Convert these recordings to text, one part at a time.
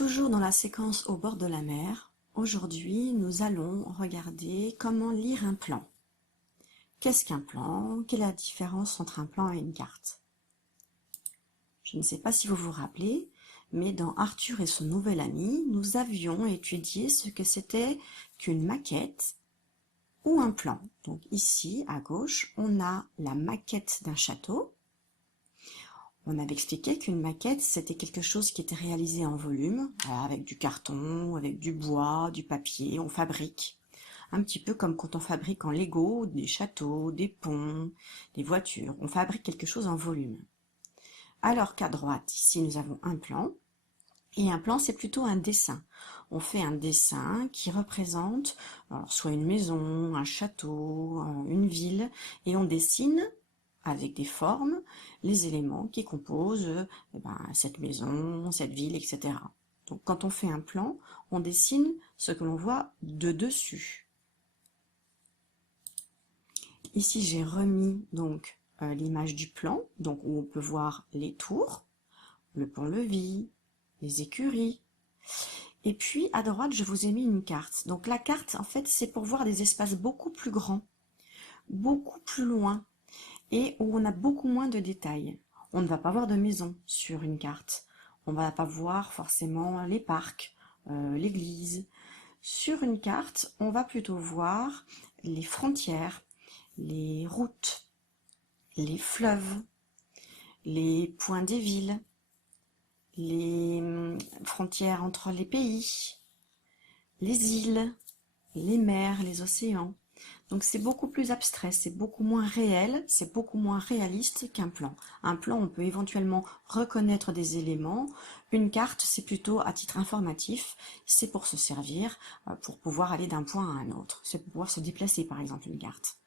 Toujours dans la séquence au bord de la mer, aujourd'hui nous allons regarder comment lire un plan. Qu'est-ce qu'un plan? Quelle est la différence entre un plan et une carte? Je ne sais pas si vous vous rappelez, mais dans Arthur et son nouvel ami, nous avions étudié ce que c'était qu'une maquette ou un plan. Donc ici, à gauche, on a la maquette d'un château. On avait expliqué qu'une maquette, c'était quelque chose qui était réalisé en volume, avec du carton, avec du bois, du papier, on fabrique. Un petit peu comme quand on fabrique en Lego des châteaux, des ponts, des voitures. On fabrique quelque chose en volume. Alors qu'à droite, ici, nous avons un plan. Et un plan, c'est plutôt un dessin. On fait un dessin qui représente alors, soit une maison, un château, une ville, et on dessine avec des formes les éléments qui composent cette maison, cette ville, etc. Donc quand on fait un plan, on dessine ce que l'on voit de dessus. Ici j'ai remis donc l'image du plan, donc où on peut voir les tours, le pont-levis, les écuries. Et puis à droite je vous ai mis une carte. Donc la carte en fait c'est pour voir des espaces beaucoup plus grands, beaucoup plus loin, et où on a beaucoup moins de détails. On ne va pas voir de maison sur une carte. On ne va pas voir forcément les parcs, l'église. Sur une carte, on va plutôt voir les frontières, les routes, les fleuves, les points des villes, les frontières entre les pays, les îles, les mers, les océans. Donc c'est beaucoup plus abstrait, c'est beaucoup moins réel, c'est beaucoup moins réaliste qu'un plan. Un plan, on peut éventuellement reconnaître des éléments. Une carte, c'est plutôt à titre informatif, c'est pour se servir, pour pouvoir aller d'un point à un autre. C'est pour pouvoir se déplacer, par exemple, une carte.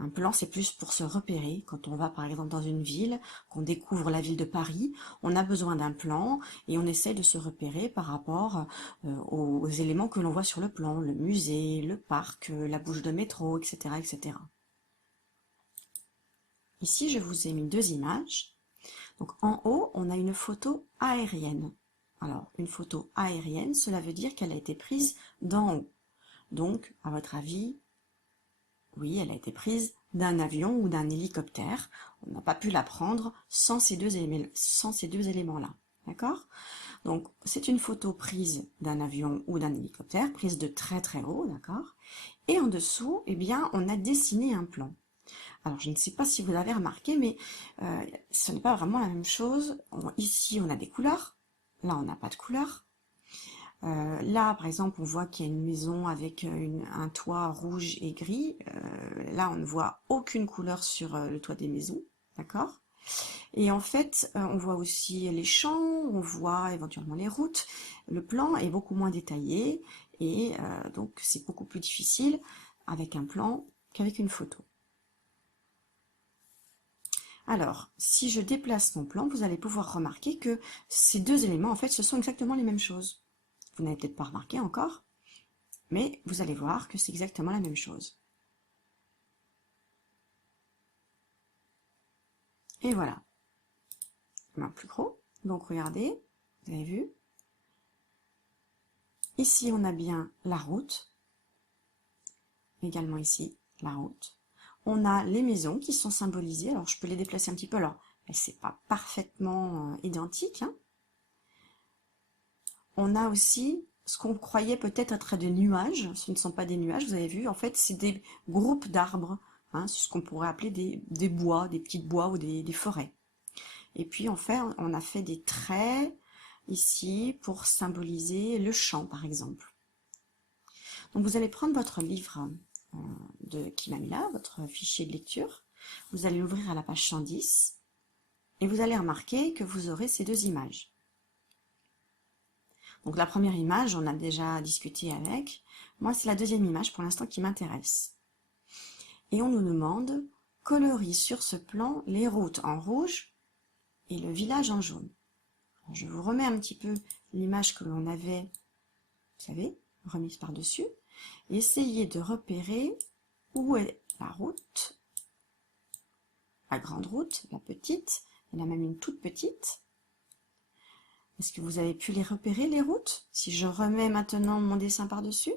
Un plan, c'est plus pour se repérer. Quand on va, par exemple, dans une ville, qu'on découvre la ville de Paris, on a besoin d'un plan et on essaie de se repérer par rapport aux éléments que l'on voit sur le plan, le musée, le parc, la bouche de métro, etc., etc. Ici, je vous ai mis deux images. Donc, en haut, on a une photo aérienne. Alors, une photo aérienne, cela veut dire qu'elle a été prise d'en haut. Donc, à votre avis, oui, elle a été prise d'un avion ou d'un hélicoptère. On n'a pas pu la prendre sans ces deux éléments-là. D'accord? Donc, c'est une photo prise d'un avion ou d'un hélicoptère, prise de très très haut, d'accord? Et en dessous, eh bien, on a dessiné un plan. Alors, je ne sais pas si vous l'avez remarqué, mais ce n'est pas vraiment la même chose. Ici, on a des couleurs. Là, on n'a pas de couleurs. Là, par exemple, on voit qu'il y a une maison avec un toit rouge et gris. Là, on ne voit aucune couleur sur le toit des maisons, d'accord? Et en fait, on voit aussi les champs, on voit éventuellement les routes. Le plan est beaucoup moins détaillé et donc c'est beaucoup plus difficile avec un plan qu'avec une photo. Alors, si je déplace mon plan, vous allez pouvoir remarquer que ces deux éléments, en fait, ce sont exactement les mêmes choses. Vous n'avez peut-être pas remarqué encore, mais vous allez voir que c'est exactement la même chose. Et voilà. Un plus gros. Donc regardez, vous avez vu. Ici, on a bien la route. Également ici, la route. On a les maisons qui sont symbolisées. Alors, je peux les déplacer un petit peu. Alors, c'est pas parfaitement identique, hein. On a aussi ce qu'on croyait peut-être être des nuages. Ce ne sont pas des nuages, vous avez vu. En fait, c'est des groupes d'arbres. Hein, c'est ce qu'on pourrait appeler des bois, des petits bois ou des forêts. Et puis, on a fait des traits ici pour symboliser le champ, par exemple. Donc, vous allez prendre votre livre de Kimamila, votre fichier de lecture. Vous allez l'ouvrir à la page 110 et vous allez remarquer que vous aurez ces deux images. Donc la première image, on a déjà discuté avec. Moi, c'est la deuxième image pour l'instant qui m'intéresse. Et on nous demande, colorie sur ce plan les routes en rouge et le village en jaune. Alors, je vous remets un petit peu l'image que l'on avait, vous savez, remise par-dessus. Et essayez de repérer où est la route, la grande route, la petite, il y en a même une toute petite. Est-ce que vous avez pu les repérer, les routes? Si je remets maintenant mon dessin par-dessus.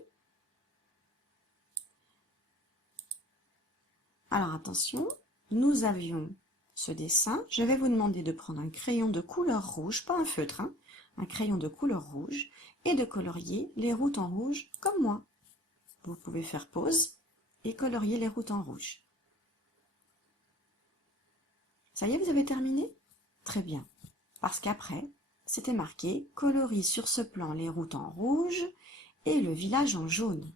Alors attention, nous avions ce dessin. Je vais vous demander de prendre un crayon de couleur rouge, pas un feutre, hein, un crayon de couleur rouge, et de colorier les routes en rouge comme moi. Vous pouvez faire pause et colorier les routes en rouge. Ça y est, vous avez terminé? Très bien. Parce qu'après, c'était marqué « Colorie sur ce plan les routes en rouge et le village en jaune ».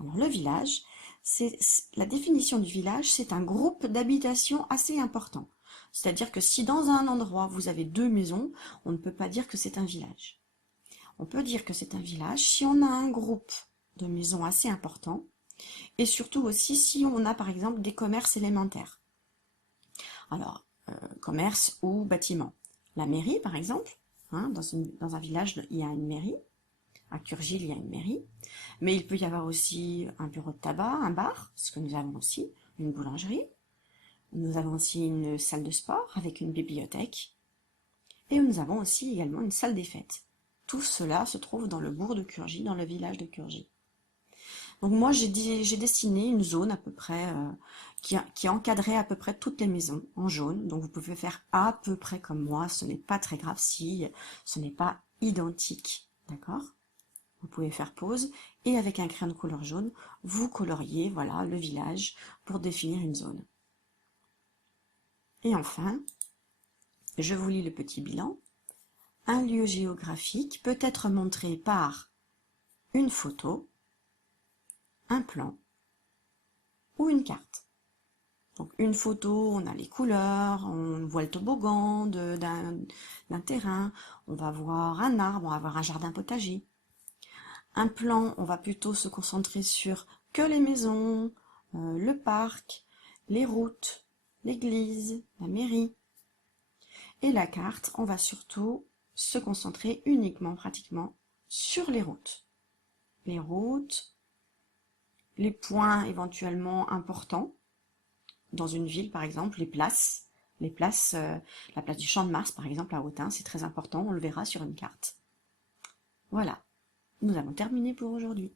Alors le village, la définition du village, c'est un groupe d'habitations assez important. C'est-à-dire que si dans un endroit vous avez 2 maisons, on ne peut pas dire que c'est un village. On peut dire que c'est un village si on a un groupe de maisons assez important et surtout aussi si on a par exemple des commerces élémentaires. Alors, commerce ou bâtiment. La mairie par exemple, hein, dans un village il y a une mairie. À Curgil, il y a une mairie, mais il peut y avoir aussi un bureau de tabac, un bar, ce que nous avons aussi, une boulangerie. Nous avons aussi une salle de sport avec une bibliothèque. Et nous avons aussi également une salle des fêtes. Tout cela se trouve dans le bourg de Curgil, dans le village de Curgil. Donc moi, j'ai dessiné une zone à peu près qui encadrait à peu près toutes les maisons en jaune. Donc vous pouvez faire à peu près comme moi. Ce n'est pas très grave si ce n'est pas identique. D'accord ? Vous pouvez faire pause et avec un crayon de couleur jaune, vous coloriez voilà, le village pour définir une zone. Et enfin, je vous lis le petit bilan. Un lieu géographique peut être montré par une photo, un plan ou une carte. Donc une photo, on a les couleurs, on voit le toboggan d'un terrain, on va voir un arbre, on va voir un jardin potager. Un plan, on va plutôt se concentrer sur que les maisons, le parc, les routes, l'église, la mairie. Et la carte, on va surtout se concentrer uniquement, pratiquement, sur les routes. Les routes, les points éventuellement importants dans une ville, par exemple, les places. La place du Champ de Mars, par exemple, à Autun, c'est très important, on le verra sur une carte. Voilà. Nous avons terminé pour aujourd'hui.